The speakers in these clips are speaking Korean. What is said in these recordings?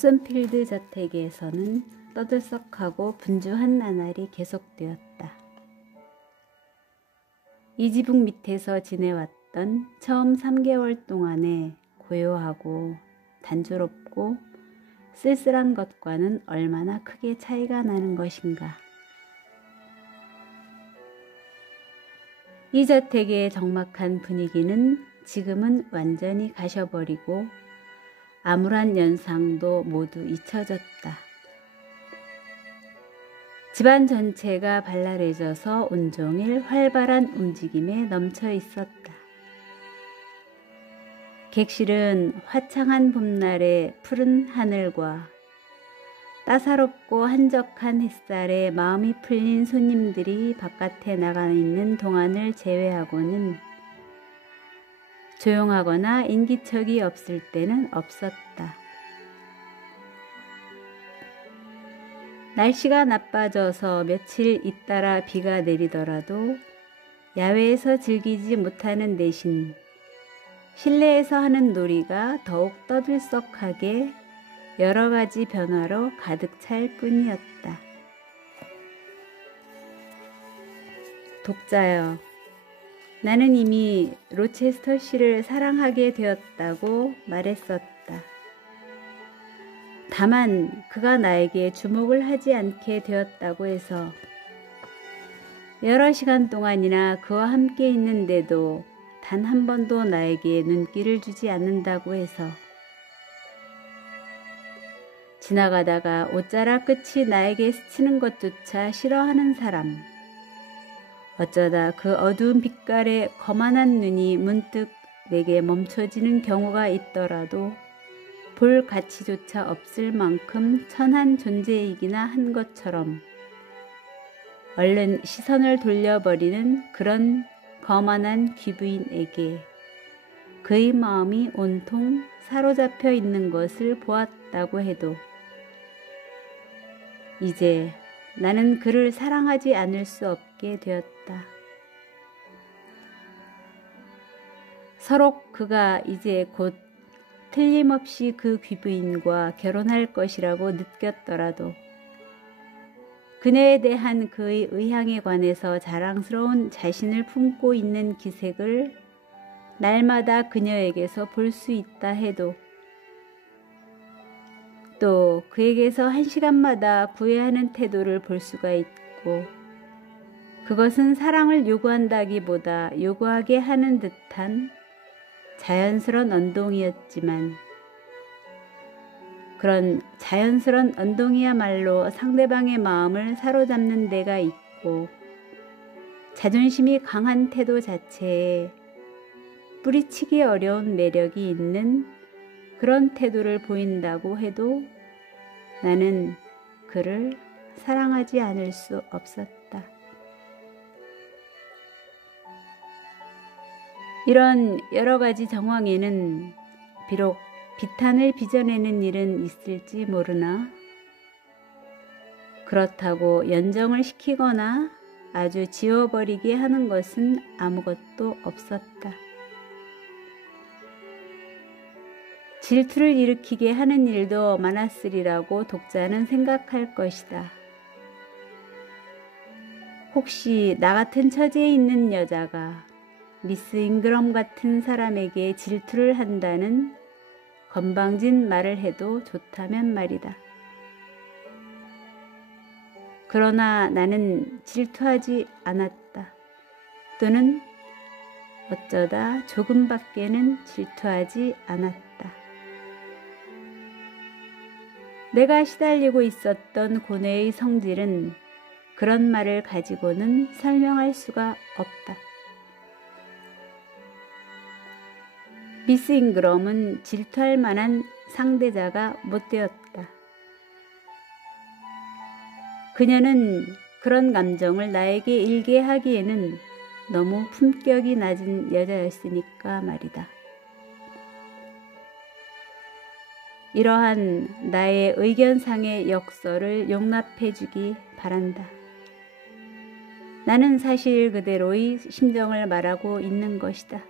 쏜필드 저택에서는 떠들썩하고 분주한 나날이 계속되었다. 이 지붕 밑에서 지내왔던 처음 3개월 동안에 고요하고 단조롭고 쓸쓸한 것과는 얼마나 크게 차이가 나는 것인가. 이 저택의 적막한 분위기는 지금은 완전히 가셔버리고 암울한 연상도 모두 잊혀졌다. 집안 전체가 발랄해져서 온종일 활발한 움직임에 넘쳐 있었다. 객실은 화창한 봄날의 푸른 하늘과 따사롭고 한적한 햇살에 마음이 풀린 손님들이 바깥에 나가 있는 동안을 제외하고는 조용하거나 인기척이 없을 때는 없었다. 날씨가 나빠져서 며칠 잇따라 비가 내리더라도 야외에서 즐기지 못하는 대신 실내에서 하는 놀이가 더욱 떠들썩하게 여러 가지 변화로 가득 찰 뿐이었다. 독자여, 나는 이미 로체스터시를 사랑하게 되었다고 말했었다. 다만 그가 나에게 주목을 하지 않게 되었다고 해서 여러 시간 동안이나 그와 함께 있는데도 단 한 번도 나에게 눈길을 주지 않는다고 해서 지나가다가 옷자락 끝이 나에게 스치는 것조차 싫어하는 사람, 어쩌다 그 어두운 빛깔의 거만한 눈이 문득 내게 멈춰지는 경우가 있더라도 볼 가치조차 없을 만큼 천한 존재이기나 한 것처럼 얼른 시선을 돌려버리는 그런 거만한 귀부인에게 그의 마음이 온통 사로잡혀 있는 것을 보았다고 해도 이제 나는 그를 사랑하지 않을 수 없게 되었다. 서로 그가 이제 곧 틀림없이 그 귀부인과 결혼할 것이라고 느꼈더라도 그녀에 대한 그의 의향에 관해서 자랑스러운 자신을 품고 있는 기색을 날마다 그녀에게서 볼 수 있다 해도 또 그에게서 한 시간마다 구애하는 태도를 볼 수가 있고 그것은 사랑을 요구한다기보다 요구하게 하는 듯한 자연스러운 언동이었지만 그런 자연스러운 언동이야말로 상대방의 마음을 사로잡는 데가 있고 자존심이 강한 태도 자체에 뿌리치기 어려운 매력이 있는 그런 태도를 보인다고 해도 나는 그를 사랑하지 않을 수 없었다. 이런 여러 가지 정황에는 비록 비탄을 빚어내는 일은 있을지 모르나 그렇다고 연정을 시키거나 아주 지워버리게 하는 것은 아무것도 없었다. 질투를 일으키게 하는 일도 많았으리라고 독자는 생각할 것이다. 혹시 나 같은 처지에 있는 여자가 미스 잉그럼 같은 사람에게 질투를 한다는 건방진 말을 해도 좋다면 말이다. 그러나 나는 질투하지 않았다. 또는 어쩌다 조금밖에는 질투하지 않았다. 내가 시달리고 있었던 고뇌의 성질은 그런 말을 가지고는 설명할 수가 없다. 미스 잉그럼은 질투할 만한 상대자가 못 되었다. 그녀는 그런 감정을 나에게 일게 하기에는 너무 품격이 낮은 여자였으니까 말이다. 이러한 나의 의견상의 역설을 용납해 주기 바란다. 나는 사실 그대로의 심정을 말하고 있는 것이다.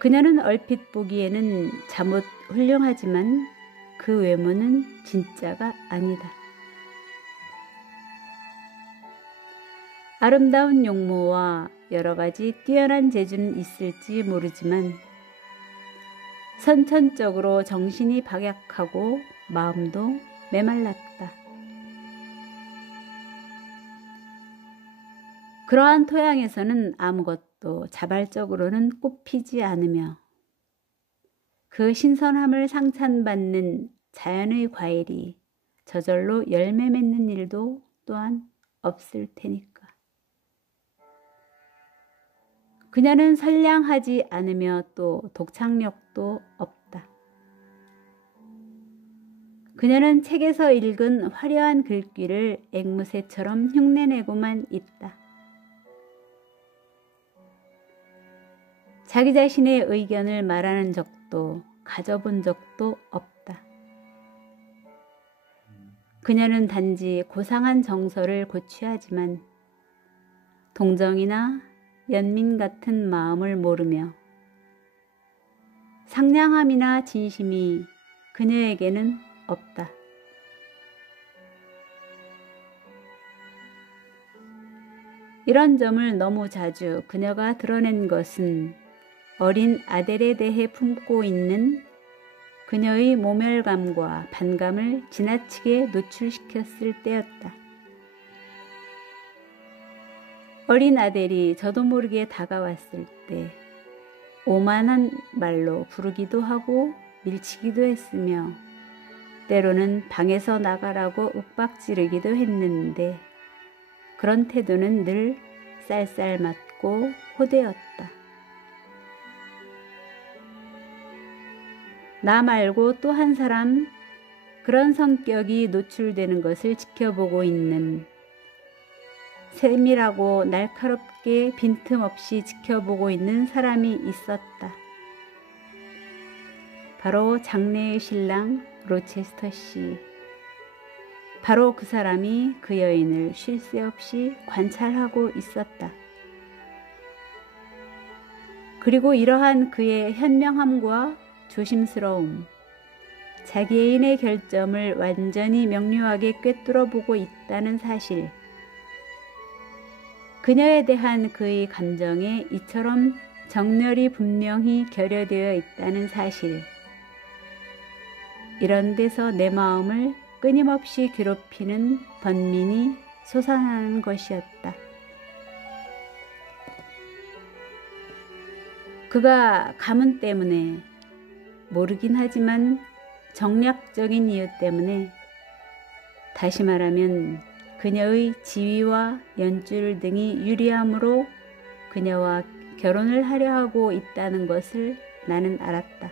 그녀는 얼핏 보기에는 잠옷 훌륭하지만 그 외모는 진짜가 아니다. 아름다운 용모와 여러 가지 뛰어난 재주는 있을지 모르지만 선천적으로 정신이 박약하고 마음도 메말랐다. 그러한 토양에서는 아무것도 자발적으로는 꽃피지 않으며 그 신선함을 상찬받는 자연의 과일이 저절로 열매 맺는 일도 또한 없을 테니까. 그녀는 선량하지 않으며 또 독창력도 없다. 그녀는 책에서 읽은 화려한 글귀를 앵무새처럼 흉내내고만 있다. 자기 자신의 의견을 말하는 적도 가져본 적도 없다. 그녀는 단지 고상한 정서를 고취하지만 동정이나 연민 같은 마음을 모르며 상냥함이나 진심이 그녀에게는 없다. 이런 점을 너무 자주 그녀가 드러낸 것은 어린 아델에 대해 품고 있는 그녀의 모멸감과 반감을 지나치게 노출시켰을 때였다. 어린 아델이 저도 모르게 다가왔을 때 오만한 말로 부르기도 하고 밀치기도 했으며 때로는 방에서 나가라고 윽박지르기도 했는데 그런 태도는 늘 쌀쌀맞고 호되었다. 나 말고 또 한 사람 그런 성격이 노출되는 것을 지켜보고 있는 세밀하고 날카롭게 빈틈없이 지켜보고 있는 사람이 있었다. 바로 장래의 신랑 로체스터 씨. 바로 그 사람이 그 여인을 쉴 새 없이 관찰하고 있었다. 그리고 이러한 그의 현명함과 조심스러움, 자기애인의 결점을 완전히 명료하게 꿰뚫어 보고 있다는 사실, 그녀에 대한 그의 감정에 이처럼 정렬이 분명히 결여되어 있다는 사실, 이런 데서 내 마음을 끊임없이 괴롭히는 번민이 솟아나는 것이었다. 그가 가문 때문에, 모르긴 하지만 정략적인 이유 때문에, 다시 말하면 그녀의 지위와 연줄 등이 유리함으로 그녀와 결혼을 하려 하고 있다는 것을 나는 알았다.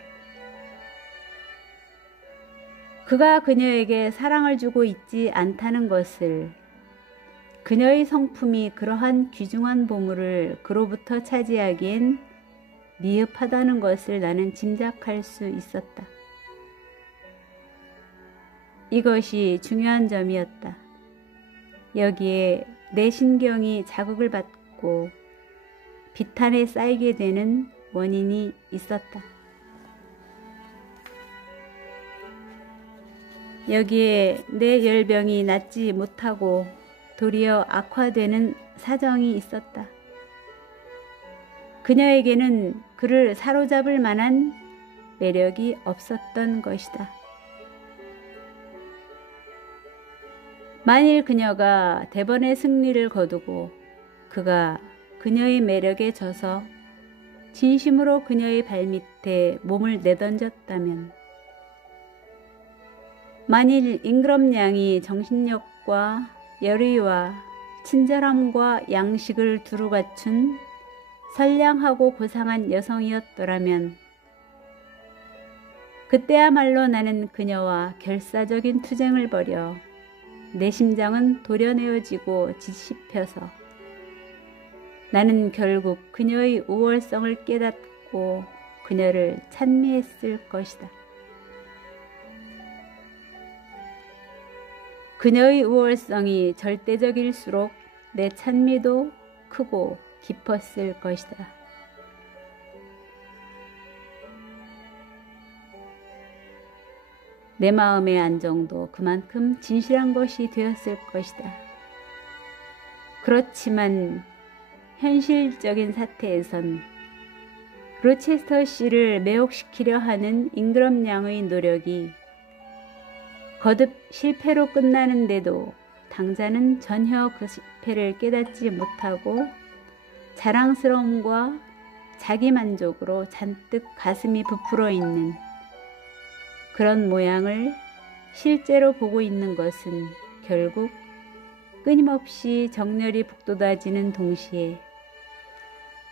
그가 그녀에게 사랑을 주고 있지 않다는 것을, 그녀의 성품이 그러한 귀중한 보물을 그로부터 차지하기엔 미흡하다는 것을 나는 짐작할 수 있었다. 이것이 중요한 점이었다. 여기에 내 신경이 자극을 받고 비탄에 쌓이게 되는 원인이 있었다. 여기에 내 열병이 낫지 못하고 도리어 악화되는 사정이 있었다. 그녀에게는 그를 사로잡을 만한 매력이 없었던 것이다. 만일 그녀가 대번의 승리를 거두고 그가 그녀의 매력에 져서 진심으로 그녀의 발밑에 몸을 내던졌다면, 만일 잉그럼 양이 정신력과 열의와 친절함과 양식을 두루 갖춘 선량하고 고상한 여성이었더라면, 그때야말로 나는 그녀와 결사적인 투쟁을 벌여 내 심장은 도려내어지고 뒤집혀서 나는 결국 그녀의 우월성을 깨닫고 그녀를 찬미했을 것이다. 그녀의 우월성이 절대적일수록 내 찬미도 크고 깊었을 것이다. 내 마음의 안정도 그만큼 진실한 것이 되었을 것이다. 그렇지만 현실적인 사태에선 로체스터 씨를 매혹시키려 하는 잉그럼 양의 노력이 거듭 실패로 끝나는데도 당자는 전혀 그 실패를 깨닫지 못하고 자랑스러움과 자기만족으로 잔뜩 가슴이 부풀어 있는 그런 모양을 실제로 보고 있는 것은 결국 끊임없이 정열이 북돋아지는 동시에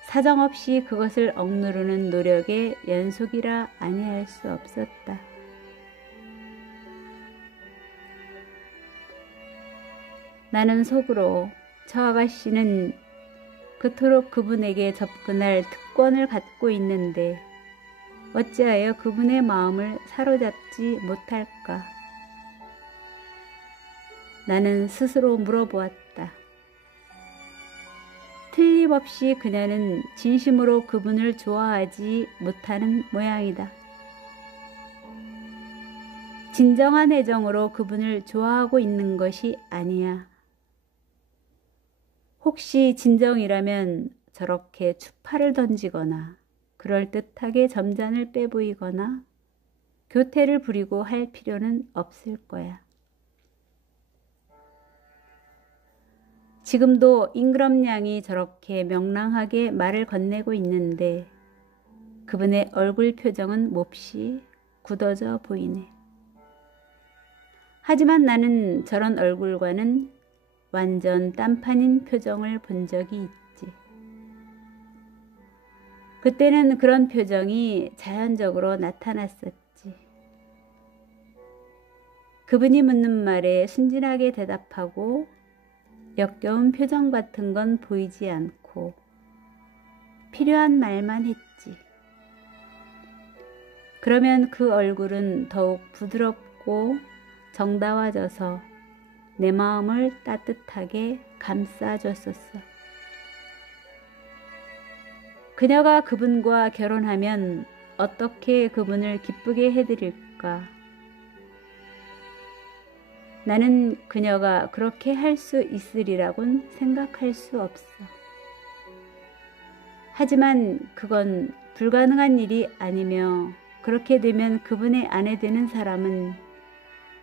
사정없이 그것을 억누르는 노력의 연속이라 아니할 수 없었다. 나는 속으로 저 아가씨는 그토록 그분에게 접근할 특권을 갖고 있는데 어찌하여 그분의 마음을 사로잡지 못할까? 나는 스스로 물어보았다. 틀림없이 그녀는 진심으로 그분을 좋아하지 못하는 모양이다. 진정한 애정으로 그분을 좋아하고 있는 것이 아니야. 혹시 진정이라면 저렇게 추파를 던지거나 그럴듯하게 점잔을 빼보이거나 교태를 부리고 할 필요는 없을 거야. 지금도 잉그럼 양이 저렇게 명랑하게 말을 건네고 있는데 그분의 얼굴 표정은 몹시 굳어져 보이네. 하지만 나는 저런 얼굴과는 완전 딴판인 표정을 본 적이 있지. 그때는 그런 표정이 자연적으로 나타났었지. 그분이 묻는 말에 순진하게 대답하고 역겨운 표정 같은 건 보이지 않고 필요한 말만 했지. 그러면 그 얼굴은 더욱 부드럽고 정다워져서 내 마음을 따뜻하게 감싸줬었어. 그녀가 그분과 결혼하면 어떻게 그분을 기쁘게 해드릴까? 나는 그녀가 그렇게 할 수 있으리라곤 생각할 수 없어. 하지만 그건 불가능한 일이 아니며 그렇게 되면 그분의 아내 되는 사람은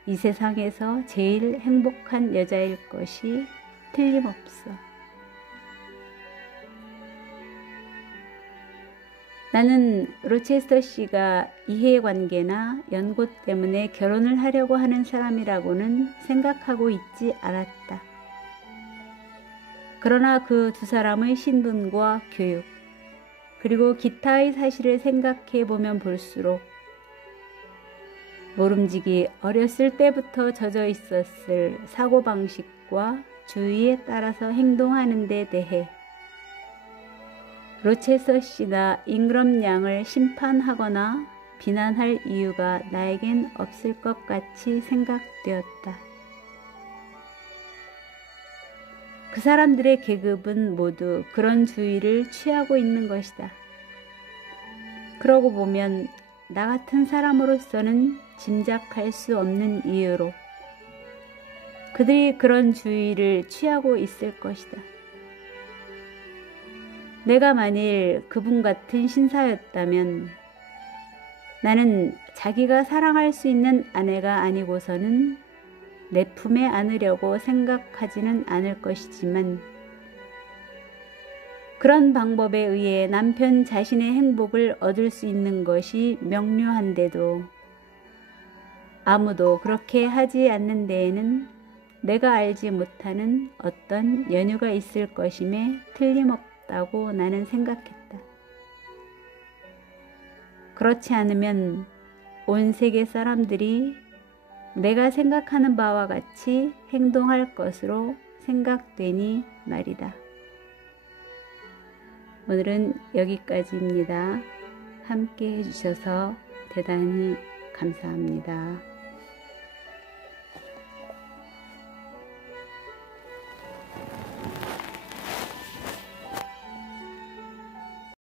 이 세상에서 제일 행복한 여자일 것이 틀림없어. 나는 로체스터 씨가 이해관계나 연고 때문에 결혼을 하려고 하는 사람이라고는 생각하고 있지 않았다. 그러나 그 두 사람의 신분과 교육, 그리고 기타의 사실을 생각해 보면 볼수록 모름지기 어렸을 때부터 젖어 있었을 사고방식과 주의에 따라서 행동하는 데 대해 로체스터 씨나 잉그럼 양을 심판하거나 비난할 이유가 나에겐 없을 것 같이 생각되었다. 그 사람들의 계급은 모두 그런 주의를 취하고 있는 것이다. 그러고 보면 나 같은 사람으로서는 짐작할 수 없는 이유로 그들이 그런 주의를 취하고 있을 것이다. 내가 만일 그분 같은 신사였다면 나는 자기가 사랑할 수 있는 아내가 아니고서는 내 품에 안으려고 생각하지는 않을 것이지만 그런 방법에 의해 남편 자신의 행복을 얻을 수 있는 것이 명료한데도 아무도 그렇게 하지 않는 데에는 내가 알지 못하는 어떤 연유가 있을 것임에 틀림없다고 나는 생각했다. 그렇지 않으면 온 세계 사람들이 내가 생각하는 바와 같이 행동할 것으로 생각되니 말이다. 오늘은 여기까지입니다. 함께 해주셔서 대단히 감사합니다.